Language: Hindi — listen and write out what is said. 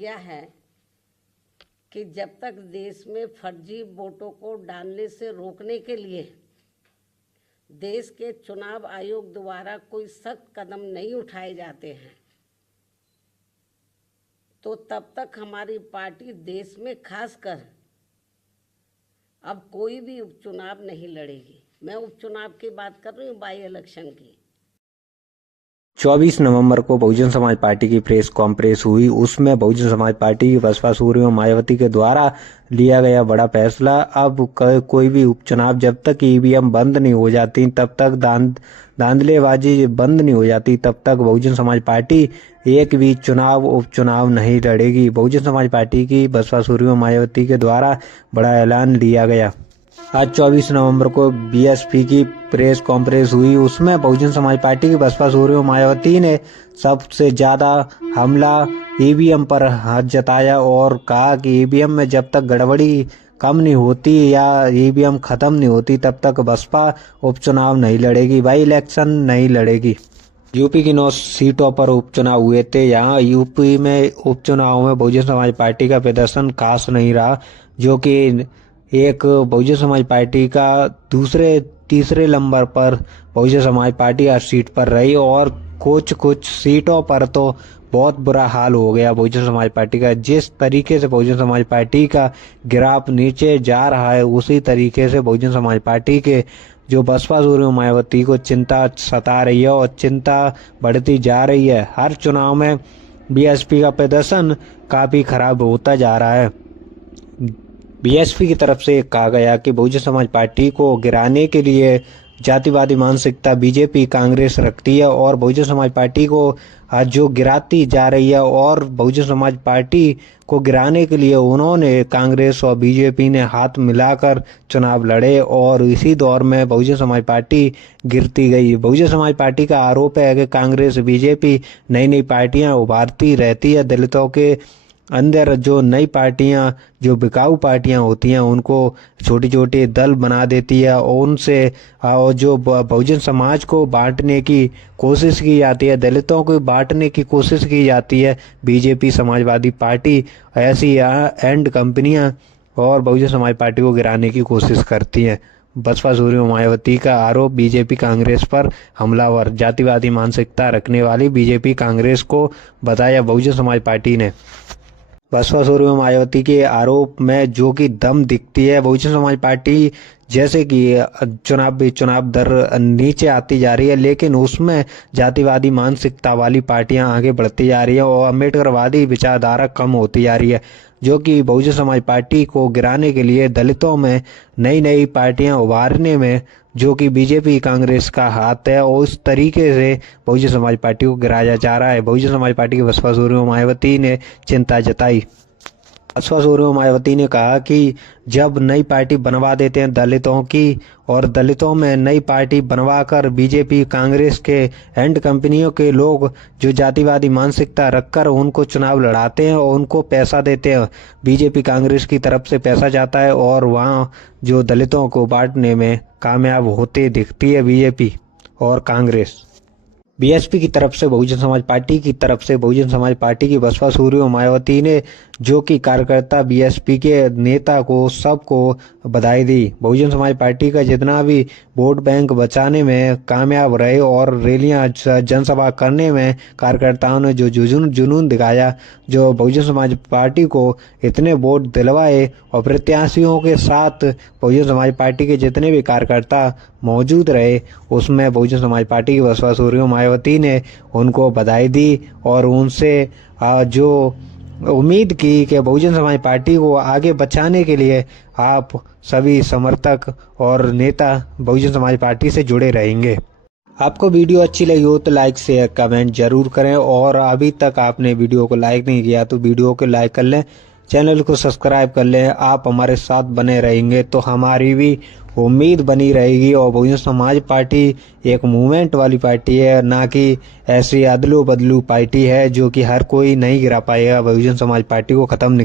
दिया है कि जब तक देश में फर्जी वोटों को डालने से रोकने के लिए देश के चुनाव आयोग द्वारा कोई सख्त कदम नहीं उठाए जाते हैं, तो तब तक हमारी पार्टी देश में खासकर अब कोई भी उपचुनाव नहीं लड़ेगी। मैं उपचुनाव की बात कर रही हूँ, बाई इलेक्शन की। 24 नवंबर को बहुजन समाज पार्टी की प्रेस कॉन्फ्रेंस हुई। उसमें बहुजन समाज पार्टी की बसपा सुप्रीमो मायावती के द्वारा लिया गया बड़ा फैसला। अब कोई भी उपचुनाव जब तक ईवीएम बंद नहीं हो जाती, तब तक धांधलेबाजी बंद नहीं हो जाती, तब तक बहुजन समाज पार्टी एक भी उपचुनाव नहीं लड़ेगी। बहुजन समाज पार्टी की बसपा सुप्रीमो मायावती के द्वारा बड़ा ऐलान लिया गया। आज 24 नवंबर को बीएसपी की प्रेस कॉन्फ्रेंस हुई। उसमें बहुजन समाज पार्टी की बसपा सुप्रीमो मायावती ने सबसे ज्यादा हमला ईवीएम पर हाथ जताया और कहा कि ईवीएम में जब तक गड़बड़ी कम नहीं होती या ईवीएम खत्म नहीं होती, तब तक बसपा उपचुनाव नहीं लड़ेगी, बाई इलेक्शन नहीं लड़ेगी। यूपी की 9 सीटों पर उपचुनाव हुए थे। यहाँ यूपी में उपचुनाव में बहुजन समाज पार्टी का प्रदर्शन खास नहीं रहा, जो कि एक बहुजन समाज पार्टी का तीसरे नंबर पर बहुजन समाज पार्टी हर सीट पर रही और कुछ सीटों पर तो बहुत बुरा हाल हो गया बहुजन समाज पार्टी का। जिस तरीके से बहुजन समाज पार्टी का ग्राफ नीचे जा रहा है, उसी तरीके से बहुजन समाज पार्टी के जो बसपा सुप्रीमो मायावती को चिंता सता रही है और चिंता बढ़ती जा रही है। हर चुनाव में बीएसपी का प्रदर्शन काफी खराब होता जा रहा है। बीएसपी की तरफ से कहा गया कि बहुजन समाज पार्टी को गिराने के लिए जातिवादी मानसिकता बीजेपी कांग्रेस रखती है और बहुजन समाज पार्टी को जो गिराती जा रही है, और बहुजन समाज पार्टी को गिराने के लिए उन्होंने कांग्रेस और बीजेपी ने हाथ मिलाकर चुनाव लड़े और इसी दौर में बहुजन समाज पार्टी गिरती गई। बहुजन समाज पार्टी का आरोप है कि कांग्रेस बीजेपी नई पार्टियां उभारती रहती है। दलितों के अंदर जो नई पार्टियां, जो बिकाऊ पार्टियां होती हैं, उनको छोटे छोटे दल बना देती है और उनसे जो बहुजन समाज को बांटने की कोशिश की जाती है, दलितों को बांटने की कोशिश की जाती है बीजेपी समाजवादी पार्टी। ऐसी एंड कंपनियां और बहुजन समाज पार्टी को गिराने की कोशिश करती हैं। बसपा सुप्रीमो मायावती का आरोप बीजेपी कांग्रेस पर हमलावर, जातिवादी मानसिकता रखने वाली बीजेपी कांग्रेस को बताया बहुजन समाज पार्टी ने। बसपा सुप्रीमो मायावती के आरोप में जो कि दम दिखती है, बहुजन समाज पार्टी जैसे कि चुनाव दर नीचे आती जा रही है, लेकिन उसमें जातिवादी मानसिकता वाली पार्टियां आगे बढ़ती जा रही है और अम्बेडकरवादी विचारधारा कम होती जा रही है, जो कि बहुजन समाज पार्टी को गिराने के लिए दलितों में नई पार्टियां उभारने में जो कि बीजेपी कांग्रेस का हाथ है, और उस तरीके से बहुजन समाज पार्टी को गिराया जा रहा है। बहुजन समाज पार्टी के बसपा सुप्रीमो मायावती ने चिंता जताई। बसपा सुप्रीमो मायावती ने कहा कि जब नई पार्टी बनवा देते हैं दलितों की और दलितों में नई पार्टी बनवाकर बीजेपी कांग्रेस के एंड कंपनियों के लोग जो जातिवादी मानसिकता रखकर उनको चुनाव लड़ाते हैं और उनको पैसा देते हैं, बीजेपी कांग्रेस की तरफ से पैसा जाता है और वहां जो दलितों को बांटने में कामयाब होते दिखती है बीजेपी और कांग्रेस। बीएसपी की तरफ से बहुजन समाज पार्टी की तरफ से बहुजन समाज पार्टी की बसपा सुप्रीमो मायावती ने जो कि कार्यकर्ता बीएसपी के नेता को सबको बधाई दी। बहुजन समाज पार्टी का जितना भी वोट बैंक बचाने में कामयाब रहे और रैलियां जनसभा करने में कार्यकर्ताओं ने जो जुनून दिखाया, जो बहुजन समाज पार्टी को इतने वोट दिलवाए और प्रत्याशियों के साथ बहुजन समाज पार्टी के जितने भी कार्यकर्ता मौजूद रहे, उसमें बहुजन समाज पार्टी की बसपा सुप्रीमो मायावती ने उनको बधाई दी और उनसे जो उम्मीद की कि बहुजन समाज पार्टी को आगे बचाने के लिए आप सभी समर्थक और नेता बहुजन समाज पार्टी से जुड़े रहेंगे। आपको वीडियो अच्छी लगी हो तो लाइक शेयर कमेंट जरूर करें और अभी तक आपने वीडियो को लाइक नहीं किया तो वीडियो को लाइक कर लें, चैनल को सब्सक्राइब कर लें। आप हमारे साथ बने रहेंगे तो हमारी भी उम्मीद बनी रहेगी और बहुजन समाज पार्टी एक मूवमेंट वाली पार्टी है, ना कि ऐसी अदलू बदलू पार्टी है जो कि हर कोई नहीं गिरा पाएगा बहुजन समाज पार्टी को खत्म